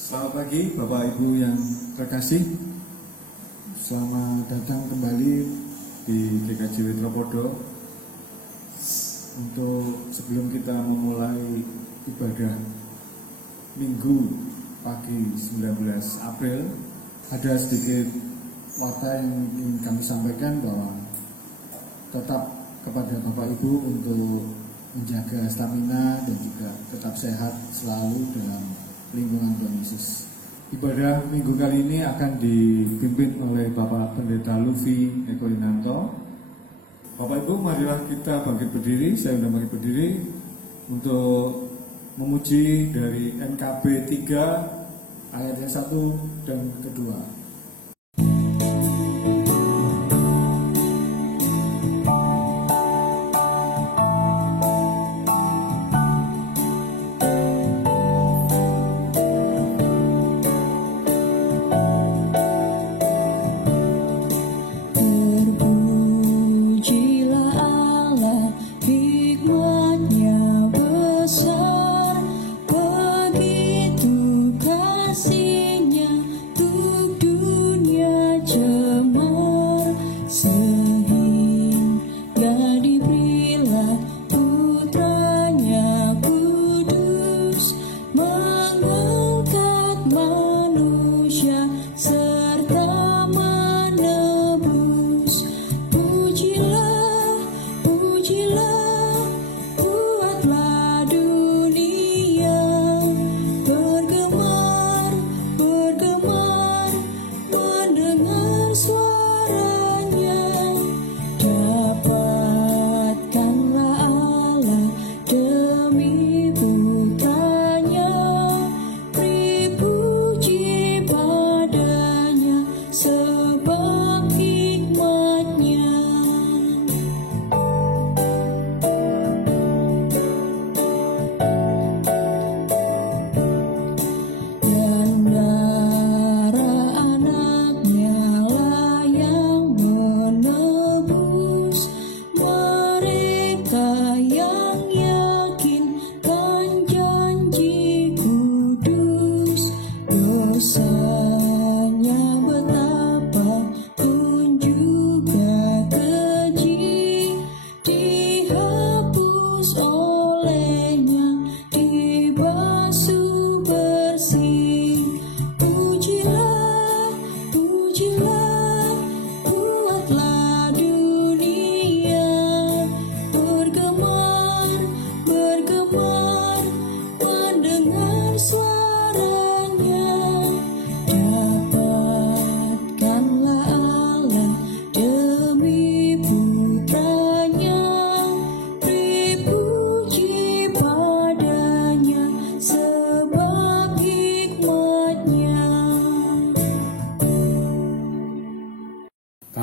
Selamat pagi Bapak Ibu yang terkasih. Selamat datang kembali di GKJ Witropodo. Untuk sebelum kita memulai ibadah Minggu pagi 19 April, ada sedikit watta yang ingin kami sampaikan bahwa tetap kepada Bapak Ibu untuk menjaga stamina dan juga tetap sehat selalu dalam lingkungan Tuhan Yesus. Ibadah minggu kali ini akan dipimpin oleh Bapak Pendeta Lufi Ekorinanto. Bapak Ibu, marilah kita bangkit berdiri. Saya sudah bangkit berdiri untuk memuji dari NKB 3 ayat yang 1 dan kedua.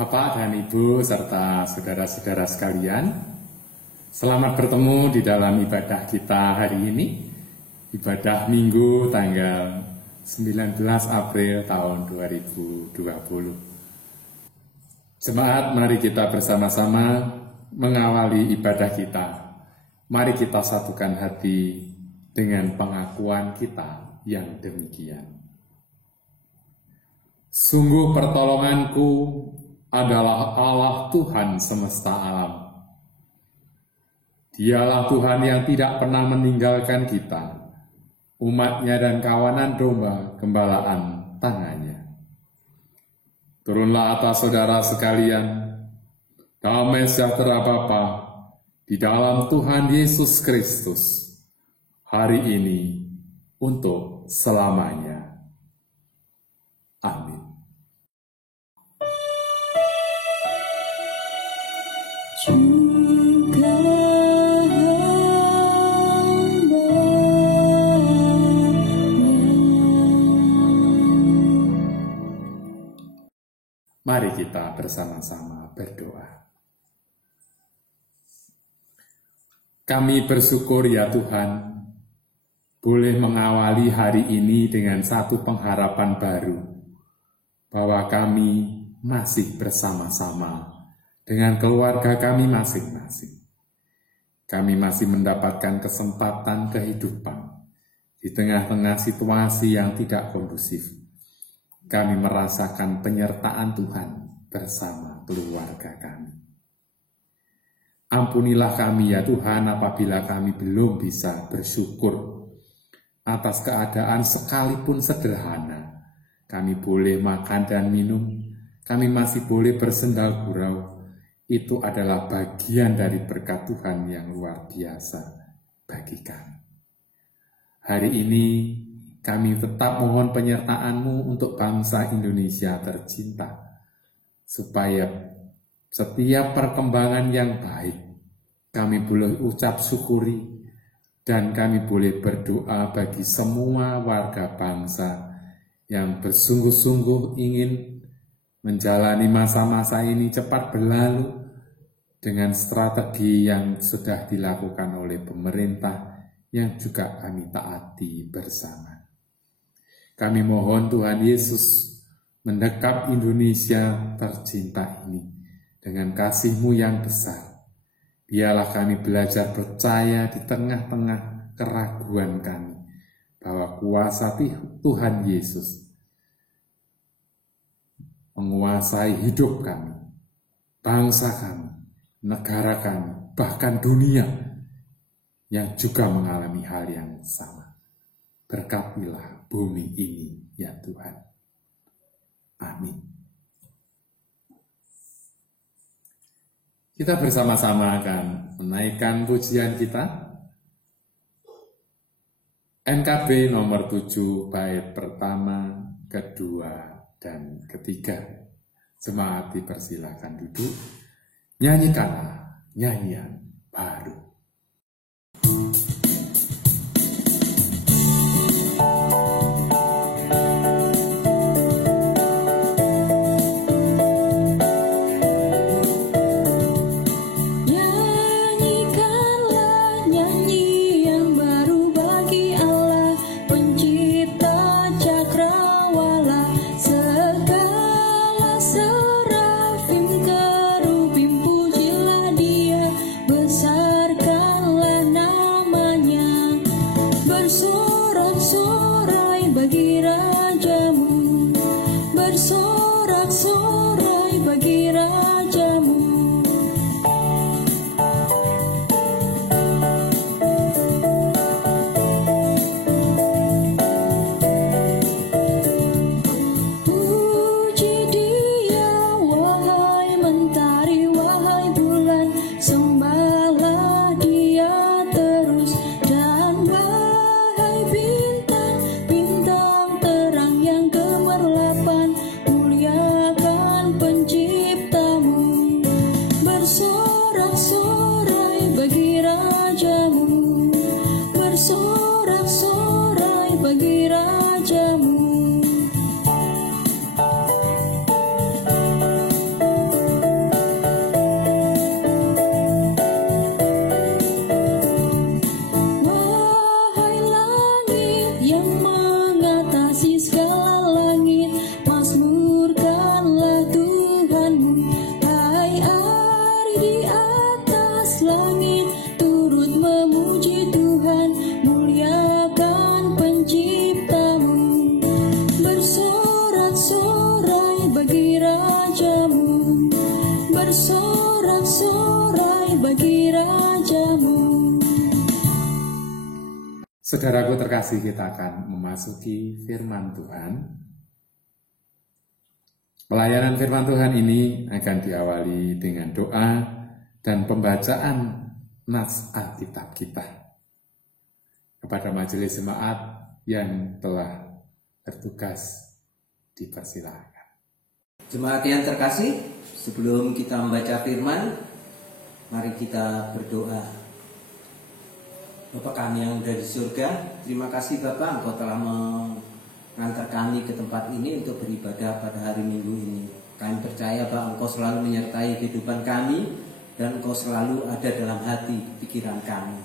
Bapak dan Ibu serta saudara-saudara sekalian, selamat bertemu di dalam ibadah kita hari ini, ibadah Minggu tanggal 19 April tahun 2020. Jemaat, mari kita bersama-sama mengawali ibadah kita. Mari kita satukan hati dengan pengakuan kita yang demikian. Sungguh pertolonganku adalah Allah Tuhan semesta alam. Dialah Tuhan yang tidak pernah meninggalkan kita, umatnya dan kawanan domba gembalaan tangannya. Turunlah atas saudara sekalian, damai sejahtera Bapa di dalam Tuhan Yesus Kristus, hari ini untuk selamanya. Amin. Mari kita bersama-sama berdoa. Kami bersyukur ya Tuhan, boleh mengawali hari ini dengan satu pengharapan baru, bahwa kami masih bersama-sama dengan keluarga kami masing-masing. Kami masih mendapatkan kesempatan kehidupan Di tengah-tengah situasi yang tidak kondusif, kami merasakan penyertaan Tuhan bersama keluarga kami. Ampunilah kami ya Tuhan apabila kami belum bisa bersyukur atas keadaan sekalipun sederhana. Kami boleh makan dan minum, kami masih boleh bersendal gurau. Itu adalah bagian dari berkat Tuhan yang luar biasa bagi kami. Hari ini kami tetap mohon penyertaan-Mu untuk bangsa Indonesia tercinta, supaya setiap perkembangan yang baik kami boleh ucap syukuri dan kami boleh berdoa bagi semua warga bangsa yang bersungguh-sungguh ingin menjalani masa-masa ini cepat berlalu dengan strategi yang sudah dilakukan oleh pemerintah yang juga kami taati bersama. Kami mohon Tuhan Yesus mendekap Indonesia tercinta ini dengan kasih-Mu yang besar. Biarlah kami belajar percaya di tengah-tengah keraguan kami bahwa kuasa Tuhan Yesus menguasai hidup kami, bangsa kami, negara kami, bahkan dunia yang juga mengalami hal yang sama. Berkatilah bumi ini ya Tuhan. Amin. Kita bersama-sama akan menaikkan pujian kita. NKB nomor 7 bait pertama, kedua, dan ketiga. Jemaat dipersilakan duduk. Nyanyikanlah nyanyian baru. Saudaraku terkasih, kita akan memasuki firman Tuhan. Pelayanan firman Tuhan ini akan diawali dengan doa dan pembacaan nas Alkitab kita. Kepada majelis jemaat yang telah bertugas, dipersilakan. Jemaat yang terkasih, sebelum kita membaca firman, mari kita berdoa. Bapa kami yang ada di surga, terima kasih Bapa, Engkau telah mengantar kami ke tempat ini untuk beribadah pada hari Minggu ini. Kami percaya bahwa Engkau selalu menyertai kehidupan kami dan Engkau selalu ada dalam hati pikiran kami.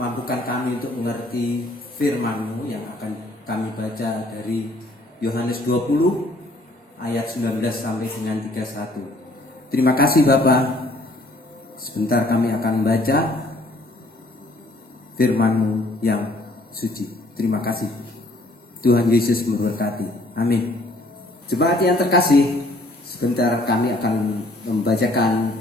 Mampukan kami untuk mengerti firman-Mu yang akan kami baca dari Yohanes 20 ayat 19 sampai dengan 31. Terima kasih Bapa. Sebentar kami akan membaca firman-Mu yang suci. Terima kasih. Tuhan Yesus memberkati. Amin. Jemaat yang terkasih, sebentar kami akan membacakan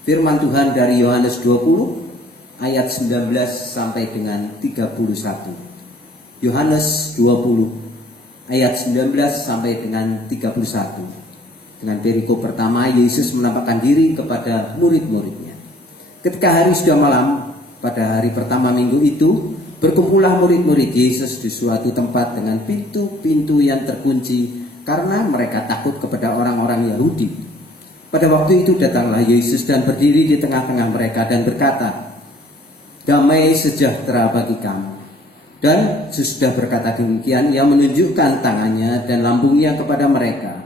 firman Tuhan dari Yohanes 20 ayat 19 sampai dengan 31. Yohanes 20 ayat 19 sampai dengan 31. Dengan perikop pertama, Yesus menampakkan diri kepada murid-muridnya. Ketika hari sudah malam, pada hari pertama minggu itu, berkumpullah murid-murid Yesus di suatu tempat dengan pintu-pintu yang terkunci karena mereka takut kepada orang-orang Yahudi. Pada waktu itu datanglah Yesus dan berdiri di tengah-tengah mereka dan berkata, "Damai sejahtera bagi kamu." Dan sesudah berkata demikian, ia menunjukkan tangannya dan lambungnya kepada mereka.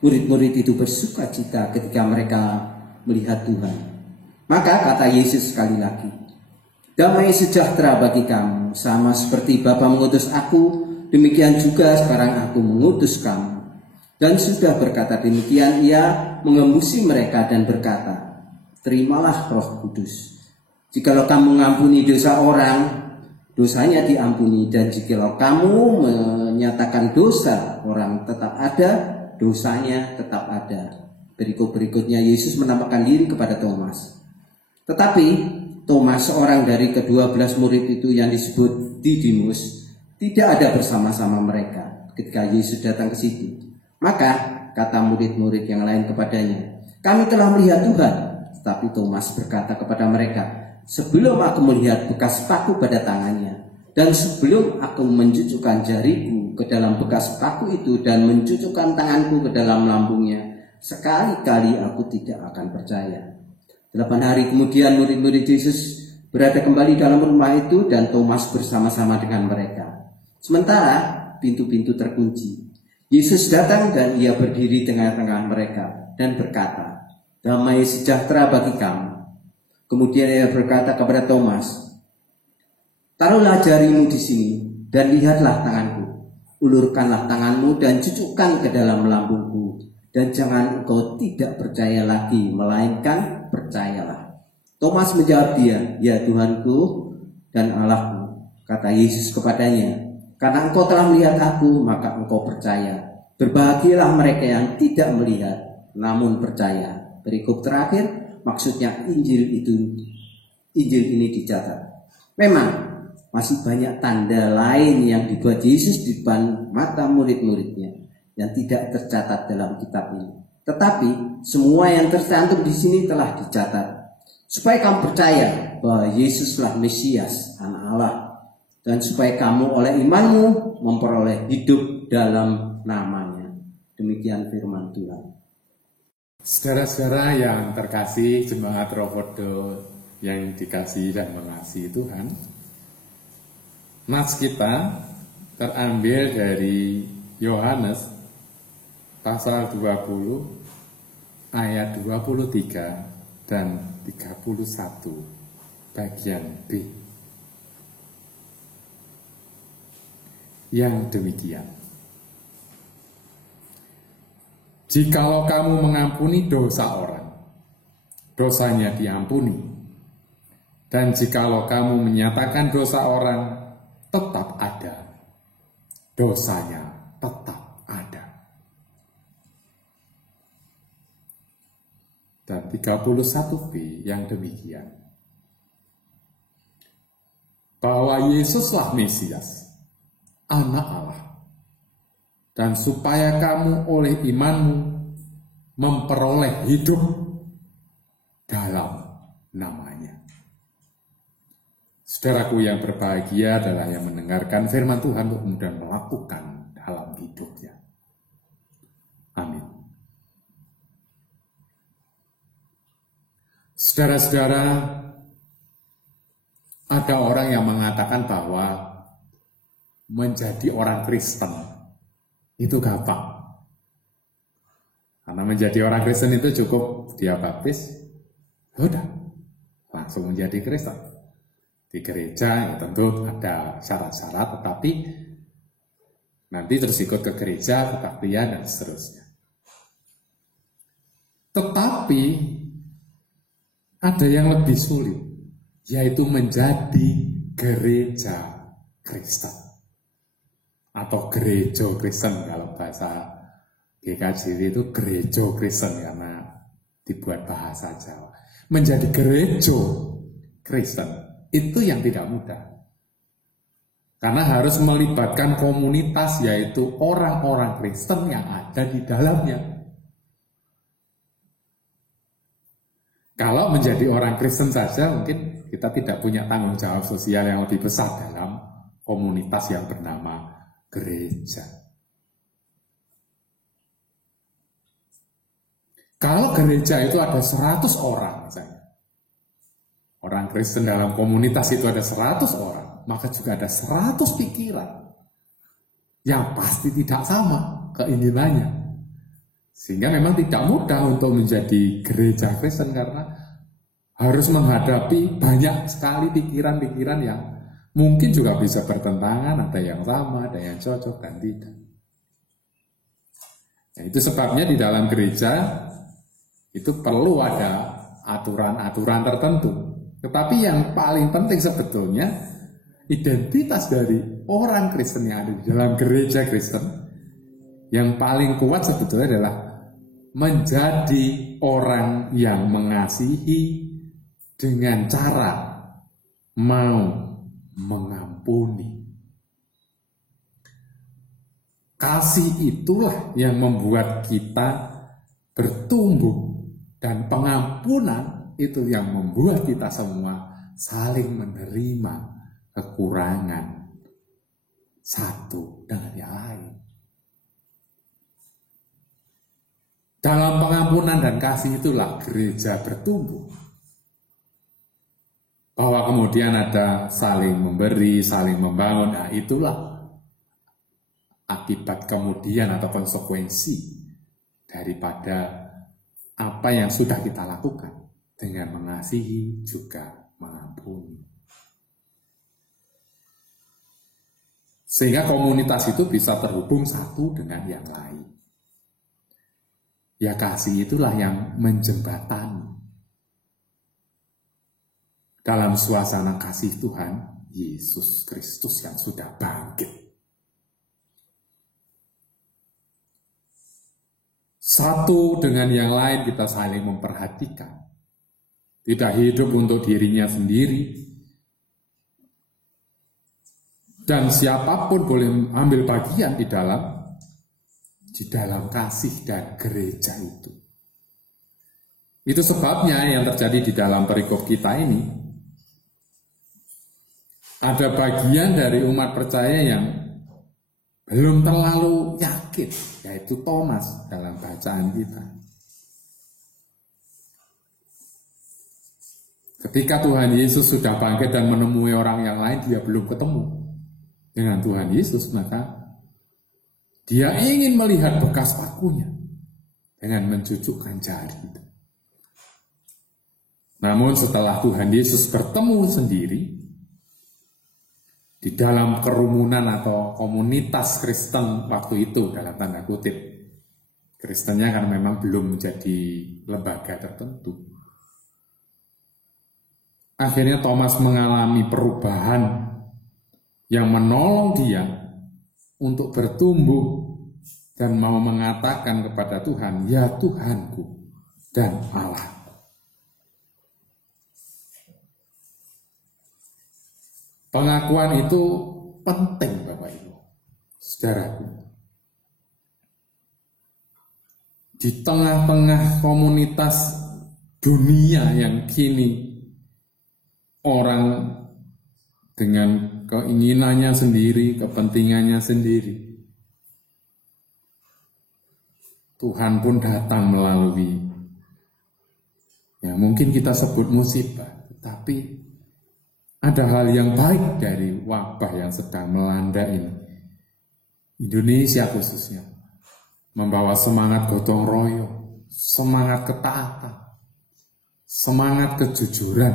Murid-murid itu bersuka cita ketika mereka melihat Tuhan. Maka kata Yesus sekali lagi, "Damai sejahtera bagi kamu, sama seperti Bapa mengutus aku, demikian juga sekarang aku mengutus kamu." Dan sudah berkata demikian, ia mengembusi mereka dan berkata, "Terimalah Roh Kudus. Jikalau kamu mengampuni dosa orang, dosanya diampuni, dan jikalau kamu menyatakan dosa orang tetap ada, dosanya tetap ada." Berikut-berikutnya Yesus menampakkan diri kepada Thomas. Tetapi Thomas, seorang dari ke-12 murid itu yang disebut Didimus, tidak ada bersama-sama mereka ketika Yesus datang ke situ. Maka kata murid-murid yang lain kepadanya, "Kami telah melihat Tuhan." Tetapi Thomas berkata kepada mereka, "Sebelum aku melihat bekas paku pada tangannya, dan sebelum aku mencucukkan jariku ke dalam bekas paku itu dan mencucukkan tanganku ke dalam lambungnya, sekali-kali aku tidak akan percaya." 8 hari kemudian murid-murid Yesus berada kembali dalam rumah itu dan Thomas bersama-sama dengan mereka. Sementara pintu-pintu terkunci, Yesus datang dan ia berdiri di tengah-tengah mereka dan berkata, "Damai sejahtera bagi kamu." Kemudian ia berkata kepada Thomas, "Taruhlah jarimu di sini dan lihatlah tanganku. Ulurkanlah tanganmu dan cucukkan ke dalam lambungku. Dan jangan engkau tidak percaya lagi, melainkan percayalah." Thomas menjawab dia, "Ya Tuhanku dan Allahku." Kata Yesus kepadanya, "Karena engkau telah melihat aku, maka engkau percaya. Berbahagialah mereka yang tidak melihat, namun percaya." Perikop terakhir, maksudnya Injil ini dicatat. Memang masih banyak tanda lain yang dibuat Yesus di depan mata murid-muridnya yang tidak tercatat dalam kitab ini. Tetapi semua yang tercantum di sini telah dicatat, supaya kamu percaya bahwa Yesuslah Mesias, Anak Allah, dan supaya kamu oleh imanmu memperoleh hidup dalam namanya. Demikian firman Tuhan. Saudara-saudara yang terkasih, jemaat Rohodo yang dikasihi dan mengasihi Tuhan, nas kita terambil dari Yohanes pasal 20 ayat 23 dan 31 bagian B yang demikian. "Jikalau kamu mengampuni dosa orang, dosanya diampuni. Dan jikalau kamu menyatakan dosa orang, tetap ada, dosanya tetap ada." Dan 31b yang demikian, bahwa Yesuslah Mesias, Anak Allah, dan supaya kamu oleh imanmu memperoleh hidup dalam namanya. Saudaraku yang berbahagia adalah yang mendengarkan firman Tuhan untuk kemudian melakukan dalam hidupnya. Amin. Saudara-saudara, ada orang yang mengatakan bahwa menjadi orang Kristen itu gampang. Karena menjadi orang Kristen itu cukup dia baptis, udah langsung menjadi Kristen. Di gereja ya tentu ada syarat-syarat, tetapi nanti terus ikut ke gereja, kebaktian dan seterusnya. Tetapi ada yang lebih sulit, yaitu menjadi gereja Kristen. atau gereja Kristen. Kalau bahasa GKJW itu gereja Kristen karena dibuat bahasa Jawa. Menjadi gereja Kristen itu yang tidak mudah. Karena harus melibatkan komunitas, yaitu orang-orang Kristen yang ada di dalamnya. Kalau menjadi orang Kristen saja mungkin kita tidak punya tanggung jawab sosial yang lebih besar dalam komunitas yang bernama gereja. Kalau gereja itu ada 100 orang misalnya, orang Kristen dalam komunitas itu ada 100 orang, maka juga ada 100 pikiran yang pasti tidak sama keinginannya. Sehingga memang tidak mudah untuk menjadi gereja Kristen karena harus menghadapi banyak sekali pikiran-pikiran yang mungkin juga bisa bertentangan, ada yang sama, ada yang cocok dan tidak. Nah, itu sebabnya di dalam gereja itu perlu ada aturan-aturan tertentu. Tetapi yang paling penting sebetulnya identitas dari orang Kristen yang ada di dalam gereja Kristen yang paling kuat sebetulnya adalah menjadi orang yang mengasihi dengan cara mau mengampuni. Kasih itulah yang membuat kita bertumbuh, dan pengampunan itu yang membuat kita semua saling menerima kekurangan satu dengan yang lain. Dalam pengampunan dan kasih itulah gereja bertumbuh. Bahwa kemudian ada saling memberi, saling membangun, nah itulah akibat kemudian atau konsekuensi daripada apa yang sudah kita lakukan dengan mengasihi juga mengampuni. Sehingga komunitas itu bisa terhubung satu dengan yang lain. Ya kasih itulah yang menjembatani. Dalam suasana kasih Tuhan Yesus Kristus yang sudah bangkit. Satu dengan yang lain kita saling memperhatikan. Tidak hidup untuk dirinya sendiri. Dan siapapun boleh ambil bagian di dalam kasih dan gereja itu. Itu sebabnya yang terjadi di dalam perikop kita ini. Ada bagian dari umat percaya yang belum terlalu yakin, yaitu Thomas dalam bacaan kita. Ketika Tuhan Yesus sudah bangkit dan menemui orang yang lain, dia belum ketemu dengan Tuhan Yesus, maka dia ingin melihat bekas pakunya dengan mencucukkan jari. Namun setelah Tuhan Yesus bertemu sendiri, di dalam kerumunan atau komunitas Kristen waktu itu dalam tanda kutip, Kristennya kan memang belum menjadi lembaga tertentu. Akhirnya Thomas mengalami perubahan yang menolong dia untuk bertumbuh dan mau mengatakan kepada Tuhan, ya Tuhanku dan Allah. Pengakuan itu penting Bapak Ibu, saudaraku. Di tengah-tengah komunitas dunia yang kini orang dengan keinginannya sendiri, kepentingannya sendiri, Tuhan pun datang melalui, ya mungkin kita sebut musibah, tapi ada hal yang baik dari wabah yang sedang melanda ini. Indonesia khususnya. Membawa semangat gotong royong, semangat ketaatan, semangat kejujuran.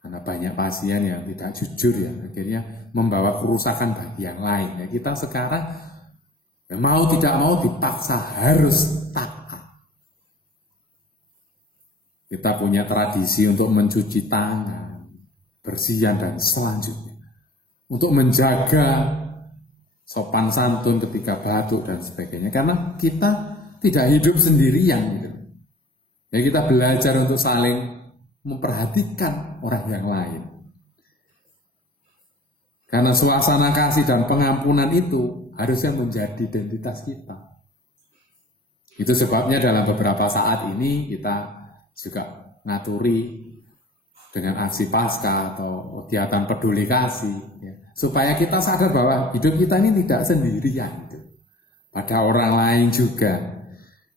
Karena banyak pasien yang tidak jujur ya, akhirnya membawa kerusakan bagi yang lain. Ya, kita sekarang ya, mau tidak mau dipaksa harus taat. Kita punya tradisi untuk mencuci tangan, bersihan dan selanjutnya untuk menjaga sopan santun ketika batuk dan sebagainya, karena kita tidak hidup sendirian gitu. Ya, kita belajar untuk saling memperhatikan orang yang lain. Karena suasana kasih dan pengampunan itu harusnya menjadi identitas kita. Itu sebabnya dalam beberapa saat ini kita juga ngaturi dengan aksi pasca atau kegiatan peduli kasih, ya, supaya kita sadar bahwa hidup kita ini tidak sendirian gitu. Pada orang lain juga.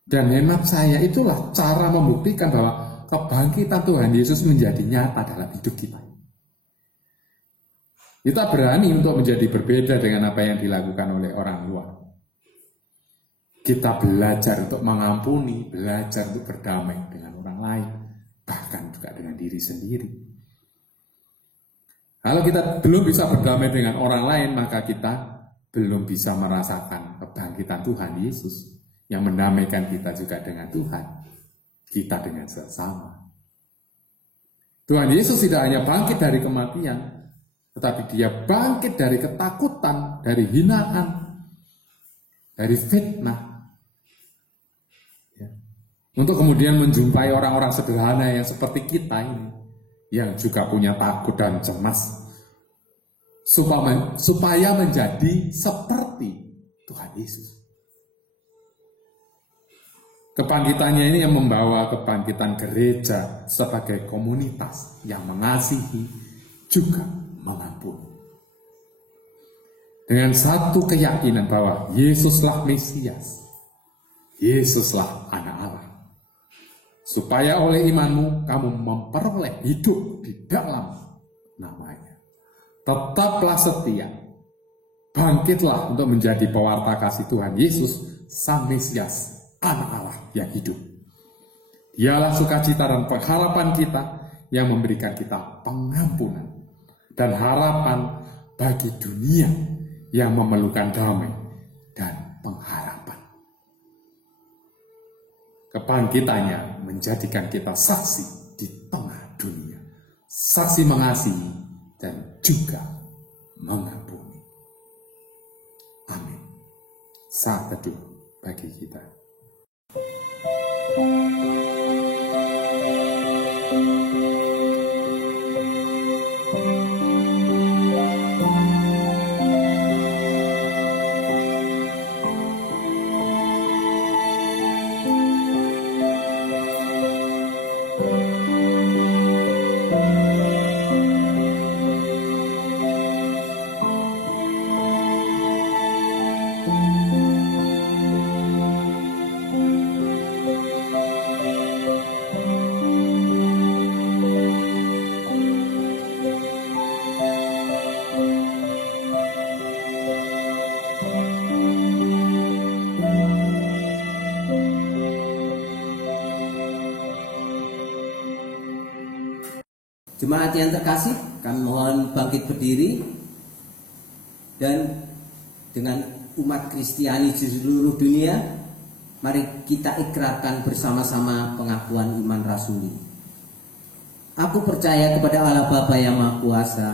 Dan hemat saya itulah cara membuktikan bahwa kebangkitan Tuhan Yesus menjadi nyata dalam hidup kita. Kita berani untuk menjadi berbeda dengan apa yang dilakukan oleh orang luar. Kita belajar untuk mengampuni, belajar untuk berdamai dengan orang lain, bahkan juga dengan diri sendiri. Kalau kita belum bisa berdamai dengan orang lain, maka kita belum bisa merasakan kebangkitan Tuhan Yesus yang mendamaikan kita juga dengan Tuhan, kita dengan sesama. Tuhan Yesus tidak hanya bangkit dari kematian, tetapi dia bangkit dari ketakutan, dari hinaan, dari fitnah. Ya. Untuk kemudian menjumpai orang-orang sederhana yang seperti kita ini, yang juga punya takut dan cemas, supaya menjadi seperti Tuhan Yesus. Kebangkitannya ini yang membawa kebangkitan gereja sebagai komunitas yang mengasihi juga mengampuni. Dengan satu keyakinan bahwa Yesuslah Mesias, Yesuslah Anak Allah. Supaya oleh imanmu kamu memperoleh hidup di dalam namanya. Tetaplah setia, bangkitlah untuk menjadi pewarta kasih Tuhan Yesus, Sang Mesias, Anak Allah yang hidup. Dialah sukacita dan pengharapan kita yang memberikan kita pengampunan dan harapan bagi dunia yang memerlukan damai dan pengharapan. Kebangkitannya menjadikan kita saksi di tengah dunia, saksi mengasihi dan juga mengampuni. Amin. Saat teduh bagi kita. Jemaat yang terkasih, kami mohon bangkit berdiri dan dengan umat Kristiani di seluruh dunia, mari kita ikrarkan bersama-sama pengakuan iman rasuli. Aku percaya kepada Allah Bapa yang Maha Kuasa,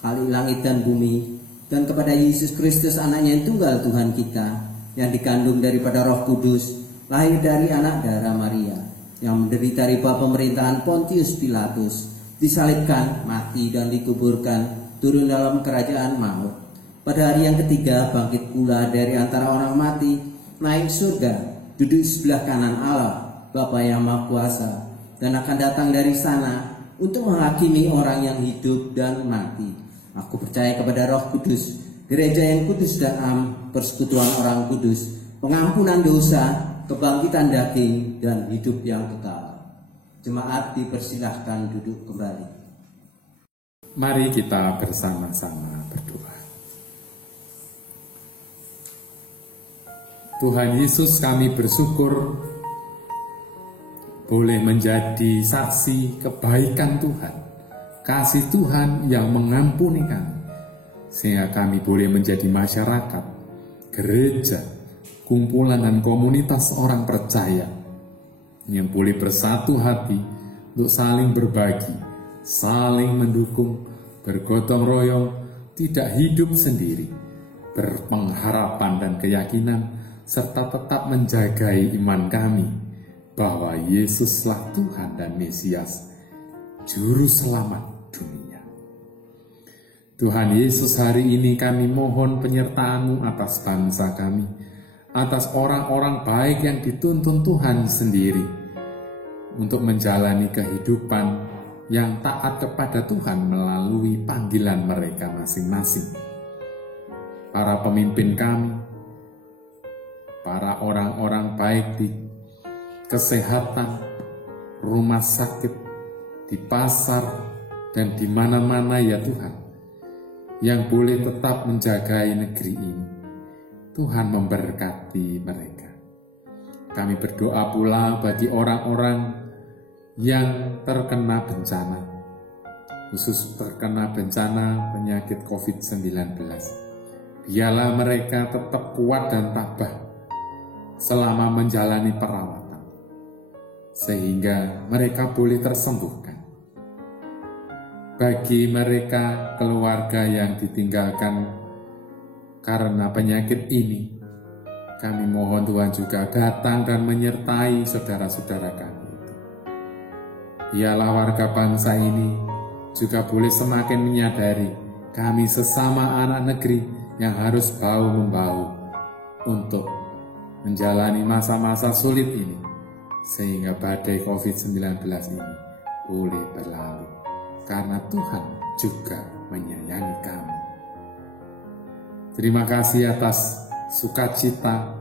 Khalik langit dan bumi, dan kepada Yesus Kristus anaknya yang tunggal Tuhan kita, yang dikandung daripada Roh Kudus, lahir dari anak darah Maria, yang menderita di bawah pemerintahan Pontius Pilatus, disalibkan, mati dan dikuburkan, turun dalam kerajaan maut. Pada hari yang ketiga bangkit pula dari antara orang mati, naik surga, duduk sebelah kanan Allah, Bapa yang Maha Kuasa, dan akan datang dari sana untuk menghakimi orang yang hidup dan mati. Aku percaya kepada Roh Kudus, gereja yang kudus dan am, persekutuan orang kudus, pengampunan dosa, kebangkitan daging, dan hidup yang kekal. Jemaat dipersilahkan duduk kembali. Mari kita bersama-sama berdoa. Tuhan Yesus, kami bersyukur boleh menjadi saksi kebaikan Tuhan, kasih Tuhan yang mengampuni kami, sehingga kami boleh menjadi masyarakat, gereja, kumpulan dan komunitas orang percaya yang boleh bersatu hati untuk saling berbagi, saling mendukung, bergotong royong, tidak hidup sendiri, berpengharapan dan keyakinan, serta tetap menjagai iman kami bahwa Yesuslah Tuhan dan Mesias, Juru Selamat dunia. Tuhan Yesus, hari ini kami mohon penyertaan-Mu atas bangsa kami, atas orang-orang baik yang dituntun Tuhan sendiri, untuk menjalani kehidupan yang taat kepada Tuhan melalui panggilan mereka masing-masing. Para pemimpin kami, para orang-orang baik di kesehatan, rumah sakit, di pasar, dan di mana-mana ya Tuhan, yang boleh tetap menjagai negeri ini. Tuhan memberkati mereka. Kami berdoa pula bagi orang-orang yang terkena bencana, khusus terkena bencana penyakit COVID-19. Biarlah mereka tetap kuat dan tabah selama menjalani perawatan, sehingga mereka boleh tersembuhkan. Bagi mereka keluarga yang ditinggalkan karena penyakit ini, kami mohon Tuhan juga datang dan menyertai saudara-saudara kami itu. Biarlah warga bangsa ini juga boleh semakin menyadari kami sesama anak negeri yang harus bahu-membahu untuk menjalani masa-masa sulit ini, sehingga badai COVID-19 ini boleh berlalu, karena Tuhan juga menyayangi kami. Terima kasih atas sukacita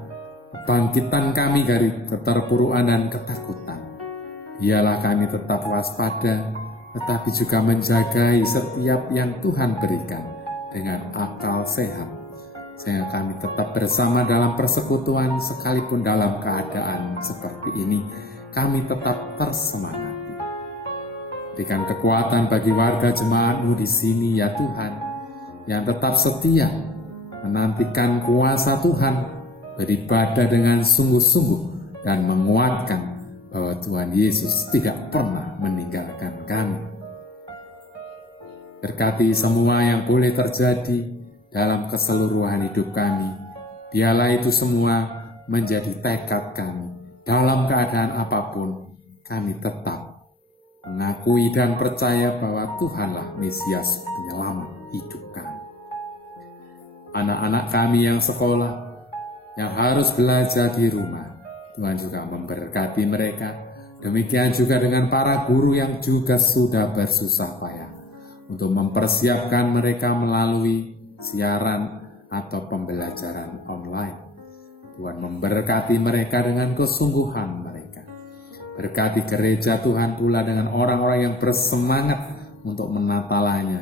bangkitan kami dari keterpurukan dan ketakutan. Biarlah kami tetap waspada, tetapi juga menjagai setiap yang Tuhan berikan dengan akal sehat, sehingga kami tetap bersama dalam persekutuan, sekalipun dalam keadaan seperti ini kami tetap tersemangati. Berikan kekuatan bagi warga jemaat-Mu di sini ya Tuhan, yang tetap setia menantikan kuasa Tuhan, beribadah dengan sungguh-sungguh, dan menguatkan bahwa Tuhan Yesus tidak pernah meninggalkan kami. Berkati semua yang boleh terjadi dalam keseluruhan hidup kami. Biarlah itu semua menjadi tekad kami. Dalam keadaan apapun, kami tetap mengakui dan percaya bahwa Tuhanlah Mesias penyelamat hidup kami. Anak-anak kami yang sekolah, yang harus belajar di rumah, Tuhan juga memberkati mereka. Demikian juga dengan para guru yang juga sudah bersusah payah untuk mempersiapkan mereka melalui siaran atau pembelajaran online. Tuhan memberkati mereka dengan kesungguhan mereka. Berkati gereja Tuhan pula dengan orang-orang yang bersemangat untuk menatalannya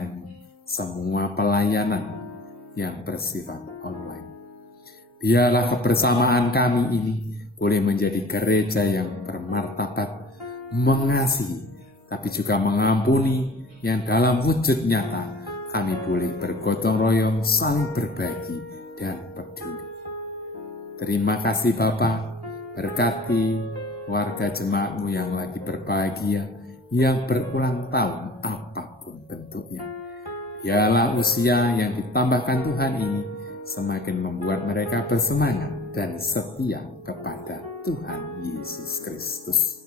semua pelayanan yang bersifat online. Biarlah kebersamaan kami ini boleh menjadi gereja yang bermartabat, mengasihi, tapi juga mengampuni, yang dalam wujud nyata kami boleh bergotong royong, saling berbagi, dan peduli. Terima kasih Bapa, berkati warga jemaat-Mu yang lagi berbahagia, yang berulang tahun apapun bentuknya. Biarlah usia yang ditambahkan Tuhan ini semakin membuat mereka bersemangat dan setia kepada Tuhan Yesus Kristus.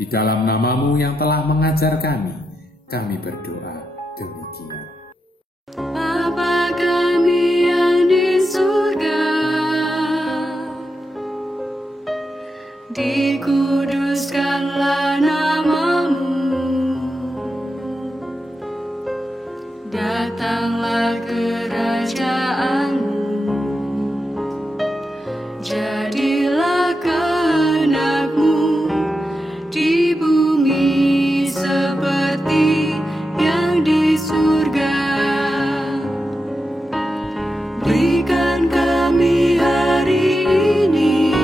Di dalam nama-Mu yang telah mengajar kami berdoa demikian. Bapa kami yang di surga, dikuduskanlah nama-Mu, datanglah kerajaan-Mu, jadilah kehendak-Mu di bumi seperti yang di surga. Berikan kami hari ini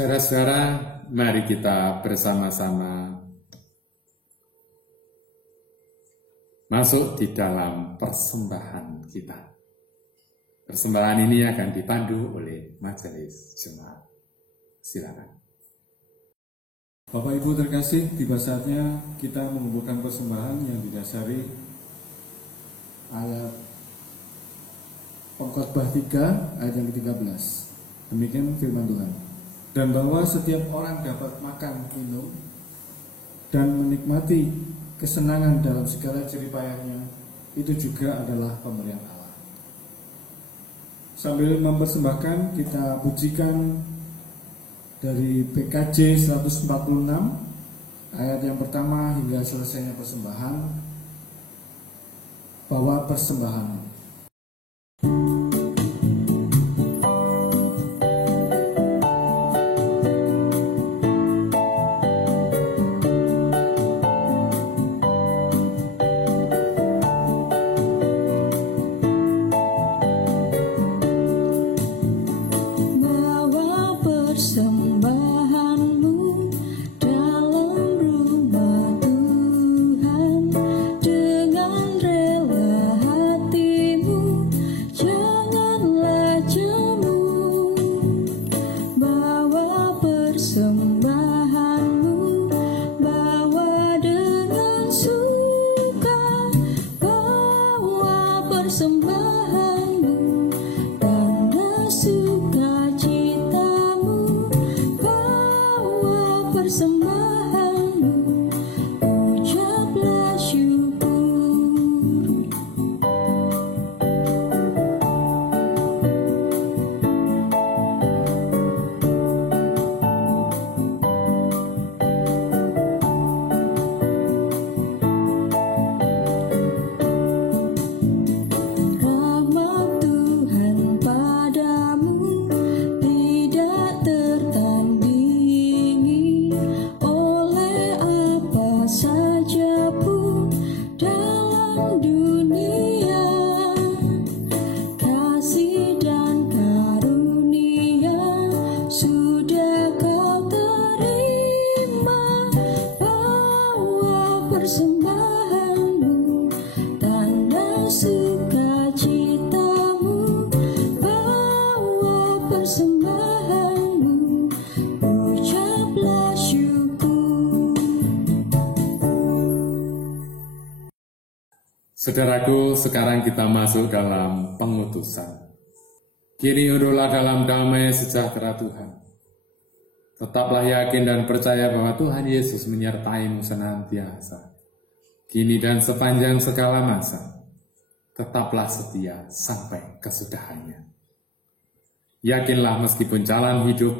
Saudara-saudara, mari kita bersama-sama masuk di dalam persembahan kita. Persembahan ini akan dipandu oleh majelis jemaat. Silakan. Bapak Ibu terkasih, tiba saatnya kita mengumpulkan persembahan yang didasari ayat Pengkhotbah 3 ayat yang ke-13. Demikian firman Tuhan. Dan bahwa setiap orang dapat makan, minum, dan menikmati kesenangan dalam segala jeripayahnya, itu juga adalah pemberian Allah. Sambil mempersembahkan, kita pujikan dari PKJ 146 ayat yang pertama hingga selesainya persembahan. Bawa persembahan. Saudaraku, sekarang kita masuk dalam pengutusan. Kini unduhlah dalam damai sejahtera Tuhan. Tetaplah yakin dan percaya bahwa Tuhan Yesus menyertai-mu senantiasa, kini dan sepanjang segala masa. Tetaplah setia sampai kesudahannya. Yakinlah meskipun jalan hidup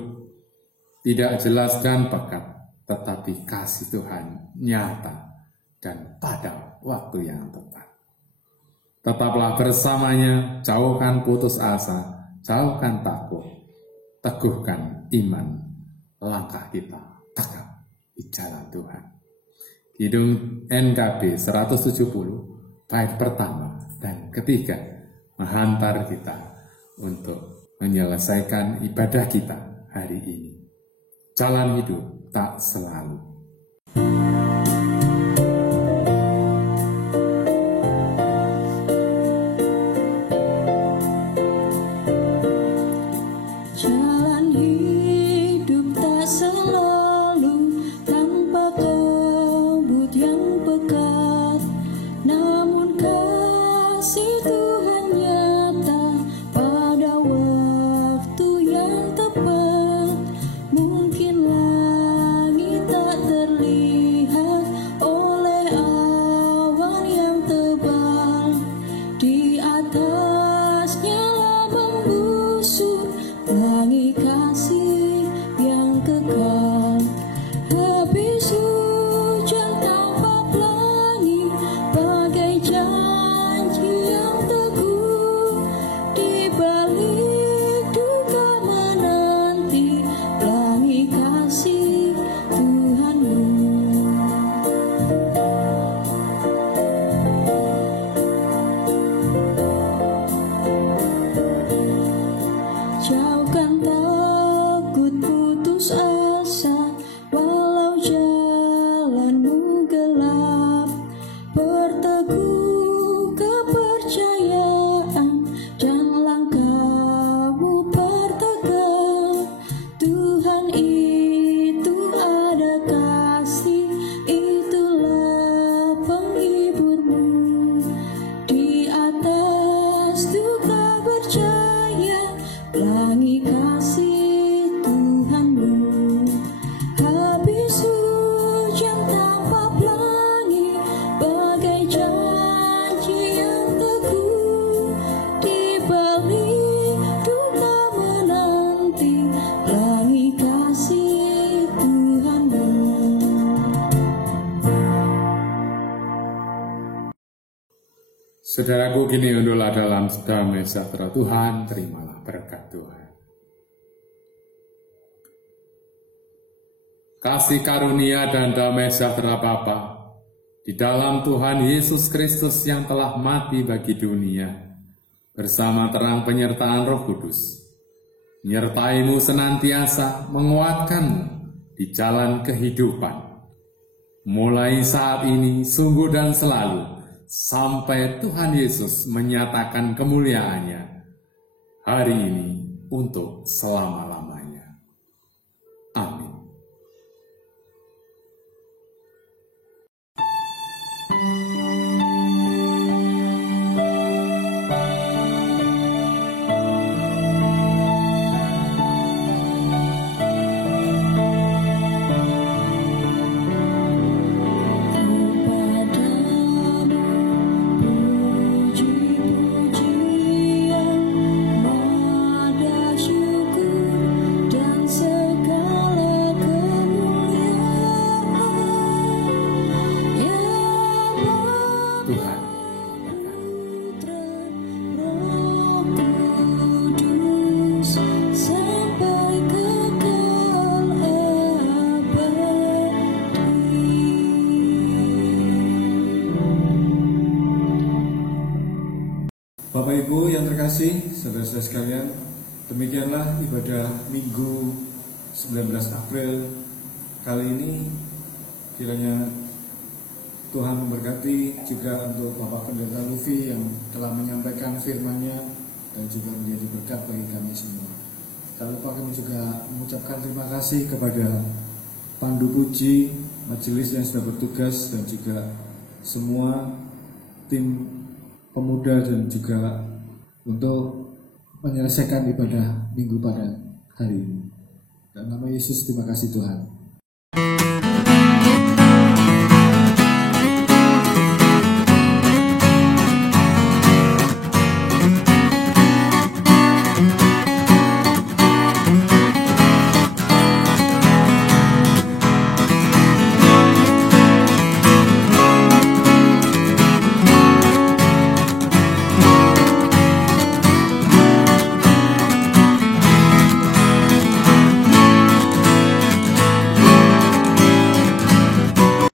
tidak jelas dan pekat, tetapi kasih Tuhan nyata dan pada waktu yang tepat. Tetaplah bersamanya, jauhkan putus asa, jauhkan takut, teguhkan iman, langkah kita tegak di jalan Tuhan. Kidung NKB 170, bait pertama dan ketiga, menghantar kita untuk menyelesaikan ibadah kita hari ini. Jalan hidup tak selalu. Mungkin langit tak Saudaraku, kini undulah dalam damai sejahtera Tuhan, terimalah berkat Tuhan. Kasih karunia dan damai sejahtera Bapa di dalam Tuhan Yesus Kristus yang telah mati bagi dunia, bersama terang penyertaan Roh Kudus, menyertaimu senantiasa, menguatkanmu di jalan kehidupan, mulai saat ini, sungguh dan selalu, sampai Tuhan Yesus menyatakan kemuliaannya hari ini untuk selama-lamanya. Amin. Bapak Ibu yang terkasih, saudara-saudara sekalian, demikianlah ibadah Minggu 19 April kali ini. Kiranya Tuhan memberkati juga untuk Bapak Pendeta Lufi yang telah menyampaikan firman-Nya dan juga menjadi berkat bagi kami semua. Tak lupa kami juga mengucapkan terima kasih kepada Pandu Puji, majelis yang sudah bertugas, dan juga semua tim pemuda dan juga untuk menyelesaikan ibadah Minggu pada hari ini. Dalam nama Yesus, terima kasih Tuhan.